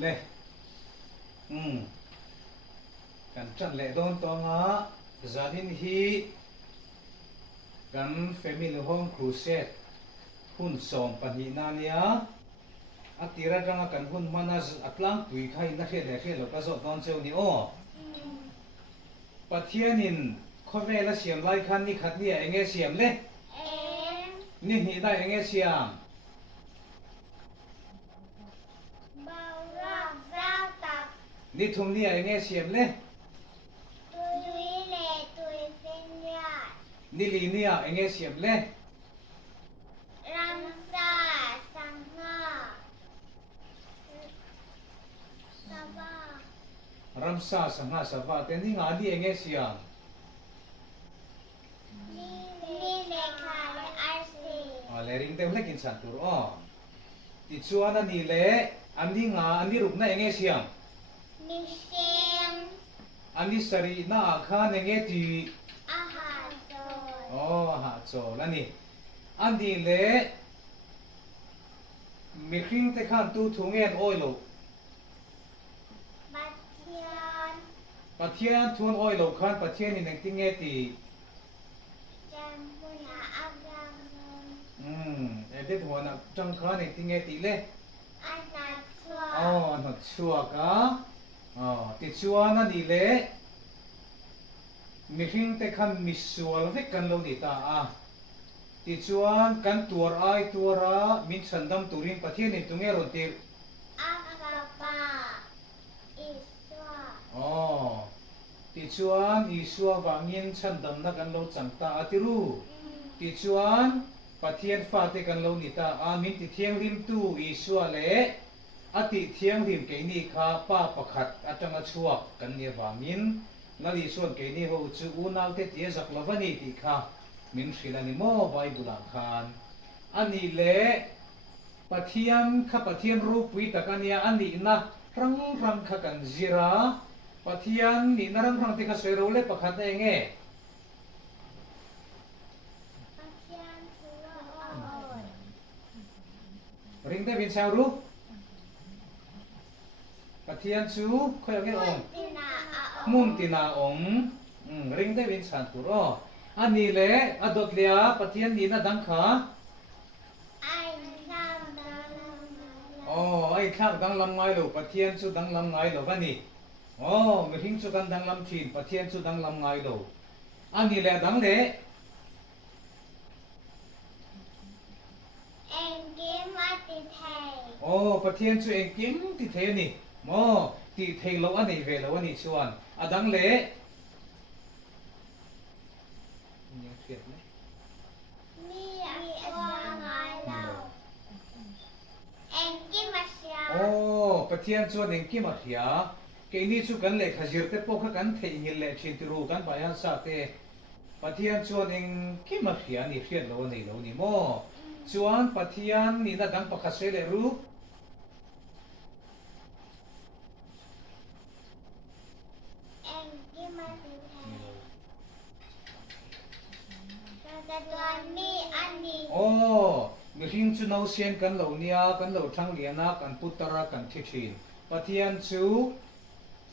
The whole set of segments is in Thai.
le kan chan le don to nga zanin hi kan family home crusade hun som pani na nia atira ranga kan hun manas atlang pui khai na khe lo ka zo don cheu ni o pathianin khove la siam lai khan ni khat ni enge siam le ni hi da enge siam ni thum ni enge siam le ni li ni enge siam le ramsa sangha sava te ni nga ni enge siam le ring te hlek in san tur o ti chuan ani le ani nga ani rup na enge siam ani sari na kha enge ti ha cho lani ani le mi khing te khan tu thungen oi lo pathian thun oi lo khan pathian ni neng tinge ti edit huana chang kha neng tinge ti le nó chua cả thì chua nó đi lệ mi khinh te khăn mi sual hết căn lâu đi ta thì chuan căn tuor ai tuora min sandam turin pathian ni tunge ron tir thì chuan isua wangin sandam na kan lo changta atiru thì chuan pathian fa te kan lo ni ta min ti thiang rim tu isua le ati thiang rim ke ni kha pa pakhat atanga chuak kan ni wangin nali suan ke ni ho chu unal te tie zak lavani ti kha min shilani mo bible khan ani le pathian kha pathian ru pui takania ani na rang rang kha kan zira pathian ni na rang rang te kha sero le pakhat enge ring te bin sao ru pathian chu khoi ge ong mun tina ong ring te bin san tur o ani le adot lia pathian ni na dang kha ai thak dang lam ngai lo pathian chu dang lam ngai lo bani mi hing chu kan dang lam thin pathian chu dang lam ngai lo ani le dang le pathian chu engkim ti the ni ti thei lo ani ve lo ani chuan adang le pathian chuan engkim a thia ke ni chu kan le khajir te po kha kan thei ngil le thin ti ru kan baya sa te pathian chuan engkim a thia ni hriat lo nei lo ni mo chuan pathian ni na dang pakha se le ru mi hing chu no sian kan lo nia kan lo thang liana kan putara kan thichin pathian chu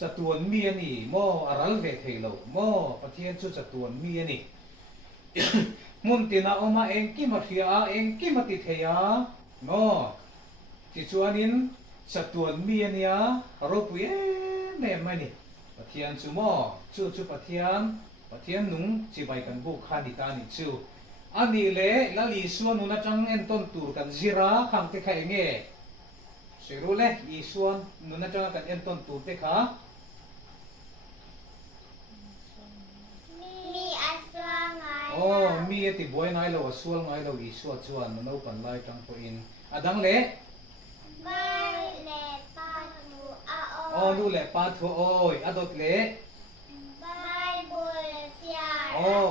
chatuan mi ani mo aral ve thei lo mo pathian chu chatuan mi ani mun tina oma engki ma thia engki ma ti theya no ti chuanin chatuan mi ania ro pui me mani pathian chu mo chu pathian nung chi bai kan bu kha ni ta ni chu ani le la li suan nu na chang en ton tur kan zira khang te khai nge siru le li suan nu na chang kan en ton tur te kha mi ti boy ngai lo sual ngai lo i suat chuan no pan lai tang po in adang le lu le pa thu oi adot le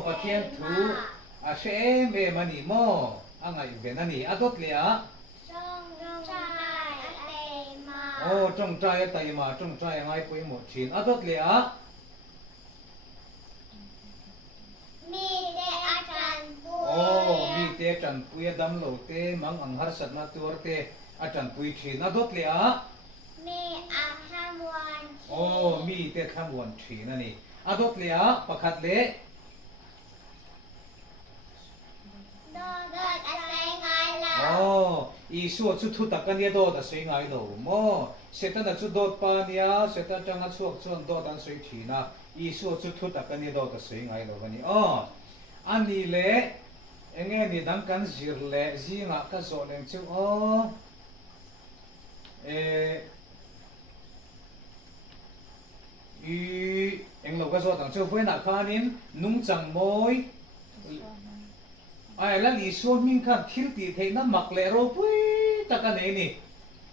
pathian thu a she me mani mo angai venani adot le trong trai tai ma trong trai ngai pui mo thin adot le mi te chan pui dam lo te mang ang har sat na tur te a chan pui thin adot le มีอาคำวัน โอ้มีเต็ดข้ามวันทีนั่นนี่อดดเลยอะประคัดเละ โดดอะไรไงล่ะ อ๋ออีส่วนจุดทุตักกันเนี่ยโดดแต่สวยงามเลยโมเสร็จแล้วจุดโดดปาเนี่ยเสร็จแล้วจังหวะช่วงช่วงโดดอันสวยทีนะอีส่วนจุดทุตักกันเนี่ยโดดแต่สวยงามเลยวันนี้อ๋ออันนี้เละเอ็งนี่ดังกันจีรเละจีงะก็โซเลงจูอ๋ออีเอ็งเราก็โซตั้งจูเพื่อนนักขานินนุ่งจังมอยไอ้แล้วอีส่วนมิงคันทิลตีเทน่ะมักเละโรปุยตะกันเองนี่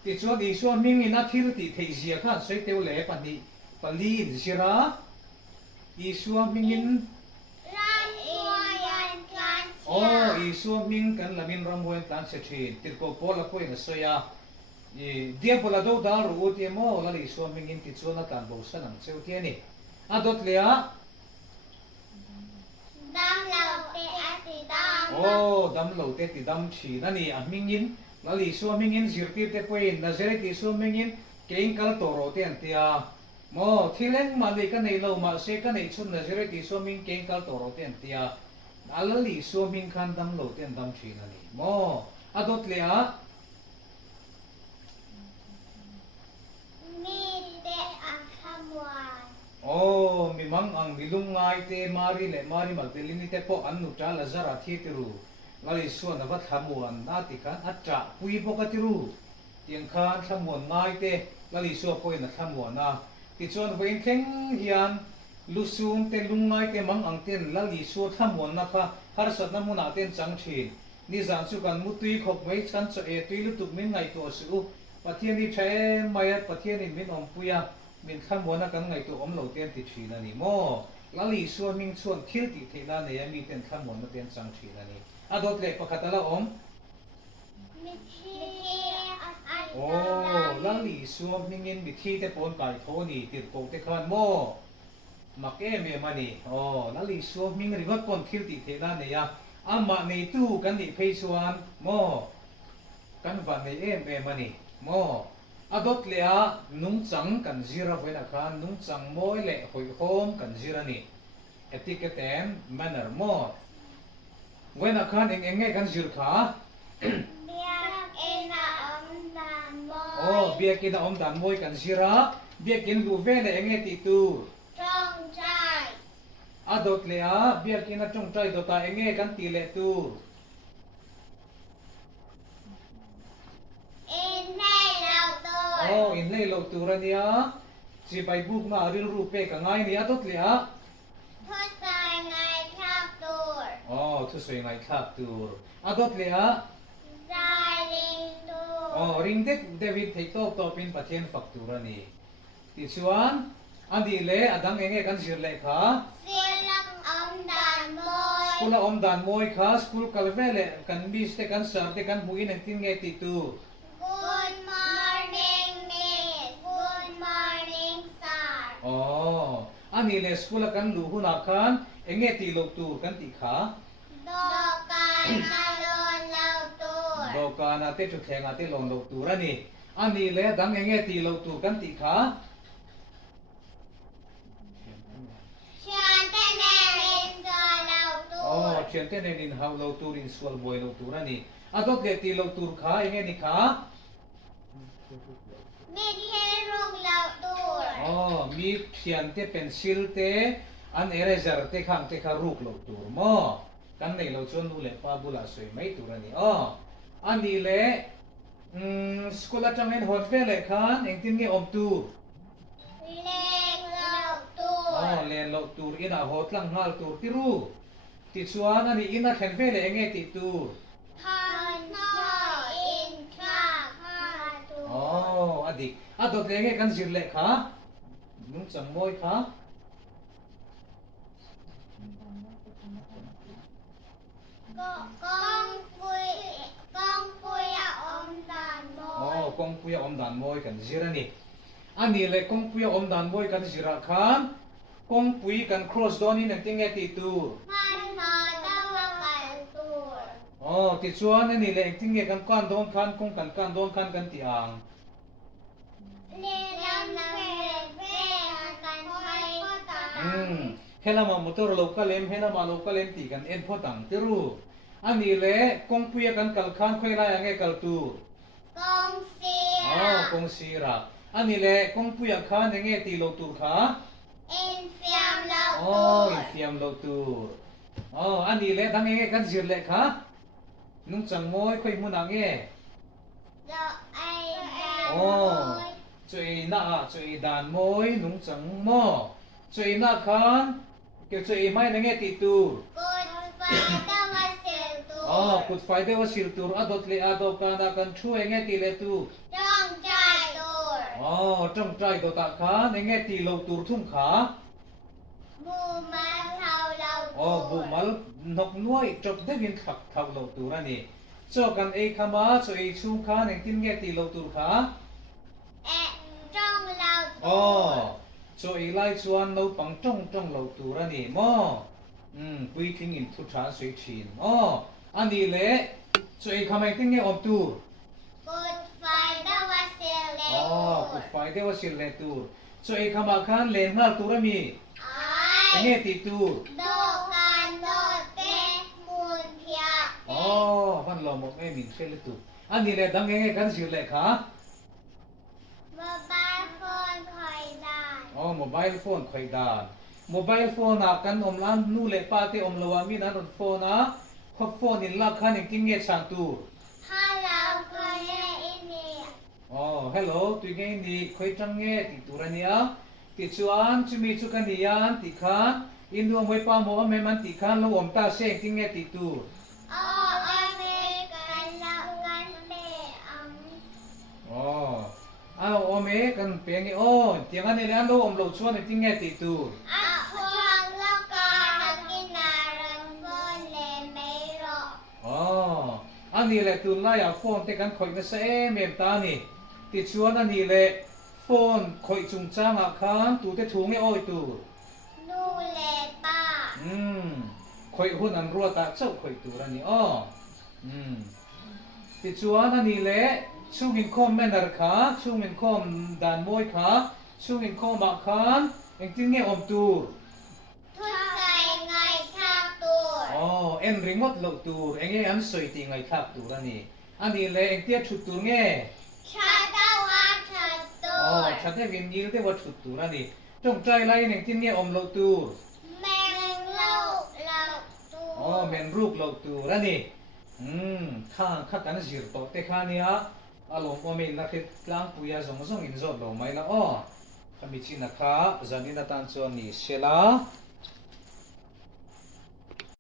ติดส่วนอีส่วนมิงนี่น่ะทิลตีเทเสียคันสวยเตียวเละปันนี้ปันลีนสิระอีส่วนมิง ร้านอียันการ โอ้อีส่วนมิงกันละมินรำวนตันเสถียรติดกับพอละคุยนะสยาเดียบพอละดูดารู้ที่โมละอีส่วนมิงอินติดส่วนนักการบูชานังเซลที่นี่อะดดเลีย ดำเราเตะอาทิตย์ดำ โอ้ดำเหลาเตติดำชีนั่นนี่อ่ะมิงอินละอีส่วนมิงอินสิรติเตปวยนะเจริญอีส่วนมิงอินเก่งกัลโตโรเตียนเตียโมที่เล่นมาเลยกันในเรามาเสกันในชุนนะเจริญอีส่วนมิงเก่งกัลโตโรเตียนเตียละอีส่วนมิงคันดำเหลาเตียนดำชีนั่นนี่โมอะดดเลีย มีเตะอาคำวัน โอ้มีมังอังมีลุงไงเตมารีเล่มารีมาเตลินิเตปออันนุจาลาซาราทีติรูลาลิส่วนนวัดขมวนนาติกันอัจจะปุยปกติรูเตียงคานขมวนไงเตลาลิส่วนปุยนักขมวนนะติส่วนเวงเข่งเฮียนลุซุนเตลุงไงเตมังอังเตนลาลิส่วนขมวนนะคะฮาร์สัตน้ำมุนาเตนจังชีนนิจานสุกันมุตุยขบไว้ฉันจะตุยลุตุมิงไงตัวสูปะเทียนี่ใช้มายัดปะเทียนี่มินอมปุยมินข้ามวันกันไงตัวอมเหลาเตียนติดชีนั่นนี่โมลาลีส่วนมิงส่วนทิลติเทลาเนี่ยมีเตียนข้ามวันมาเตียนจังชีนั่นนี่อะดดเล็กประคัตละอม มีที่อาทิตย์ โอ้ลาลีส่วนมิงอินบิทีเตปอนไก่โทนี่ติดโกเตคันโมมักเอเมมันนี่โอ้ลาลีส่วนมิงริวัดปอนทิลติเทลาเนี่ยอามาในตู้กันนี่เพย์ส่วนโมกันวันในเอเมมันนี่โมอะดดเลียนุ่งจังกันจีระเวนักการนุ่งจังมอยเละหอยโฮมกันจีระนี่เอติเกตนแมนเนอร์โมเวนักการเองไงกันจีรขา เบียร์เอ็นอาอมดานบอ โอ้ ย เบียกินอมดันมวยกันสิระเบียกินลูเวเลยเองติตู จงใจ อะดดเลยอะเบียกินจงใจดตาเองกันตีเลตู เอ็นให้เราตัว โอ้อินเลยโลตูระเนี่ยสิไปบุกมาริลรูเปกันไงเนี่ยอะดดเลยอะ ทดสอบไงครับตัว โอ้ทุสวยไงครับตูอะดดเลยอะ ใจริงตัว โอ้ริงเด็กเดวิดเทโตโตเป็นประเทศฝักตูระนี่ติชวนอันดีเลยอดังเองกันสิเลยค่ะ เสียลังอมดานบอย สกุลอมดันมวยค่ะสกุลกัลเวเลกันบิสเตกันสารเตกันมุยนังติงเงติตู Good morning Miss Good morning Sir อ๋ออันนี้เลยสกุลกันลูหุนักขันเองตีลูกตูกันติขา ดอกการมาโดนเราตัว ดอกการอาเตจุแข่งอาเตลงลูกตูระนี่อันนี้เลยดังเองตีลูกตูกันติขา เชิญแต่แน่เรียนตัวเราตั อ๋อ ว เชียนเตนนินฮาวลูกตูรินสวลบอยลูกตูระนี่อะดอกเลยตีลูกตูขาเองนี่ขา มีเทรุงเราตัว อ๋อมีเชียนเตเป็นซิลเตอันเอเรเซอร์เตขังเตขารูกลูกตูมอกันในเราชวนดูเลยปาบุลาสวยไม่ตูระนี่อ๋ออันนี้เลยสกุลจังเงินหดเวเลยคันเองติมเงอมตู เล็กเราตัว อ๋อเลนลูกตูอินาหดลังฮัลตูติรูติดชวนอันนี้อินาเข็นเวเลยเองติดตู พันนออินคาคาตัว อ๋ออดีอ่ะตัวเองกันสิเล็กค่ะนุ่งจังมวยค่ะ ก็กองปุยอะอมดานบ อ๋อ อย กงปุยอมดันมวยกันสิระนี่อันนี้เลยกงปุยอมดันมวยกันสิระคันกงปุยกัน cross ดอนี่นั่นติงเงติตู มันมาตะวันกันตัว อ๋อติดชวนอันนี้เลยติงเงกันก้อนโดนคันกงกันก้อนโดนคันกันติอ่าง ล เรียนลำเพ่กันไทยก็ต่าง เฮลามามุตรโลกเลมเฮลามาโลกเลมตีกันเอ็นพอตังติรูอันนี้แหละกงปุยกันกัลคานค่อยไล่ยังไงกัลตู กองเสีย กงซีระอันนี้แหละกงปุยคานยังไงตีโลตูขา เอ็นเฟียมเรา อินเฟียมโลตูอันนี้แหละทั้งยังไงกันสิเละค่ะนุ่งจังมอยค่อยมุนังเง เราไอ้ดาว ช่วยหน้าช่วยด่านมอยนุ่งจังมอช่วยหน้าคานเกี่ยวช่วยไม่ยังไงตีตู กดไฟต้องมาเสียตัว กุดไฟเดวสิลตูอดดเลอดกันกันช่วยยังไงตีเลตู จ้องใจตัว จ้องใจตัวตาขายังไงตีโลตูทุ่งขา บูมาเท่าเรา บุมัลนกน้อยจบได้ยินขับเท่าโลตูรันนี่โจกันเอขมาช่วยชูขาหนึ่งทิ้งแง่ตีโลตูขา แอะจ้องเรา ช่วยไล่ชวนเราปังจ้องโลตูรันนี่มอปุยทิ้งอินทุชาสวยชินอันนี้แหละช่วยขมาทิ้งแง่อมตู กดไฟต้องมาเสียเล กุดไฟเดวสิลเลตูช่วยขมาคันเลนมาตูระมี ไอ้ ยังไงตีตู โดกันโดเตมูลเพีย พันลมบอกไม่มีเฟลตูอันนี้แหละดังยังไงกันสิเลยค่ะ มาบ้านคนคอยได้ โมบายโฟนคอยดานโมบายโฟนกันอมล้านนู่เลปาเตอมลวามีนั้นรถโฟนขบโฟนอินลักขันยังกินเงี้ยช่างตู ฮัลโหลคนเล่อินเดีย ฮัลโหลตุยเงี้ยนี่คอยจังเงี้ยติตุรันยาติชวนจุมีจุกันนี่ยันติขันอินดูมวยปาโมเมมันติขันลูกอมตาเสียงกินเงี้ยติตู อเมริกันละกันเตอัง โอเมกันเปียงเตียงอันนี้แล้วลูกอมลูกชวนกินเงี้ยติตู พวงละกันกินนารันเฟนเลเมโร อันนี้แหละตุนไล่โฟนเตกันคอยกันเสเมมตานี่ติดชวนอันนี้แหละโฟนคอยจุงจ้างอาคารตูเตถุงเงี้ยตู นูเลป้า คอยหุ่นอันรัวตาเจ้าคอยตูรันนี่ติดชวนอันนี้แหละช่วงหินคอมแม่นารขาช่วงหินคอมด่านมวยขาช่วงหินคอมอาคารเอ็งจึงเงี้ยอมตู ทุกใจไงข้าตัว เอ็นริงหมดลูกตูเอ็งเงี้ยอันสวยตีไงทักตูรันนี่อันนี้แหละเอ็งเตี้ยชุดตูเงี้ย ชาดาวัชตัว ชัดได้วินยิลได้วัตถุตูรันนี่จงใจไล่หนึ่งที่เนี่ยอมโลตู แมงเล่าเราตัว เมนรูปโลตูรันนี่ข้ากันสิรโตเตขานี่อารมณ์ว่ามีนักกลางปุยาสงอินโซโลไม่ละขมิชินักข้าจันนินาตันชวนนี่เชลา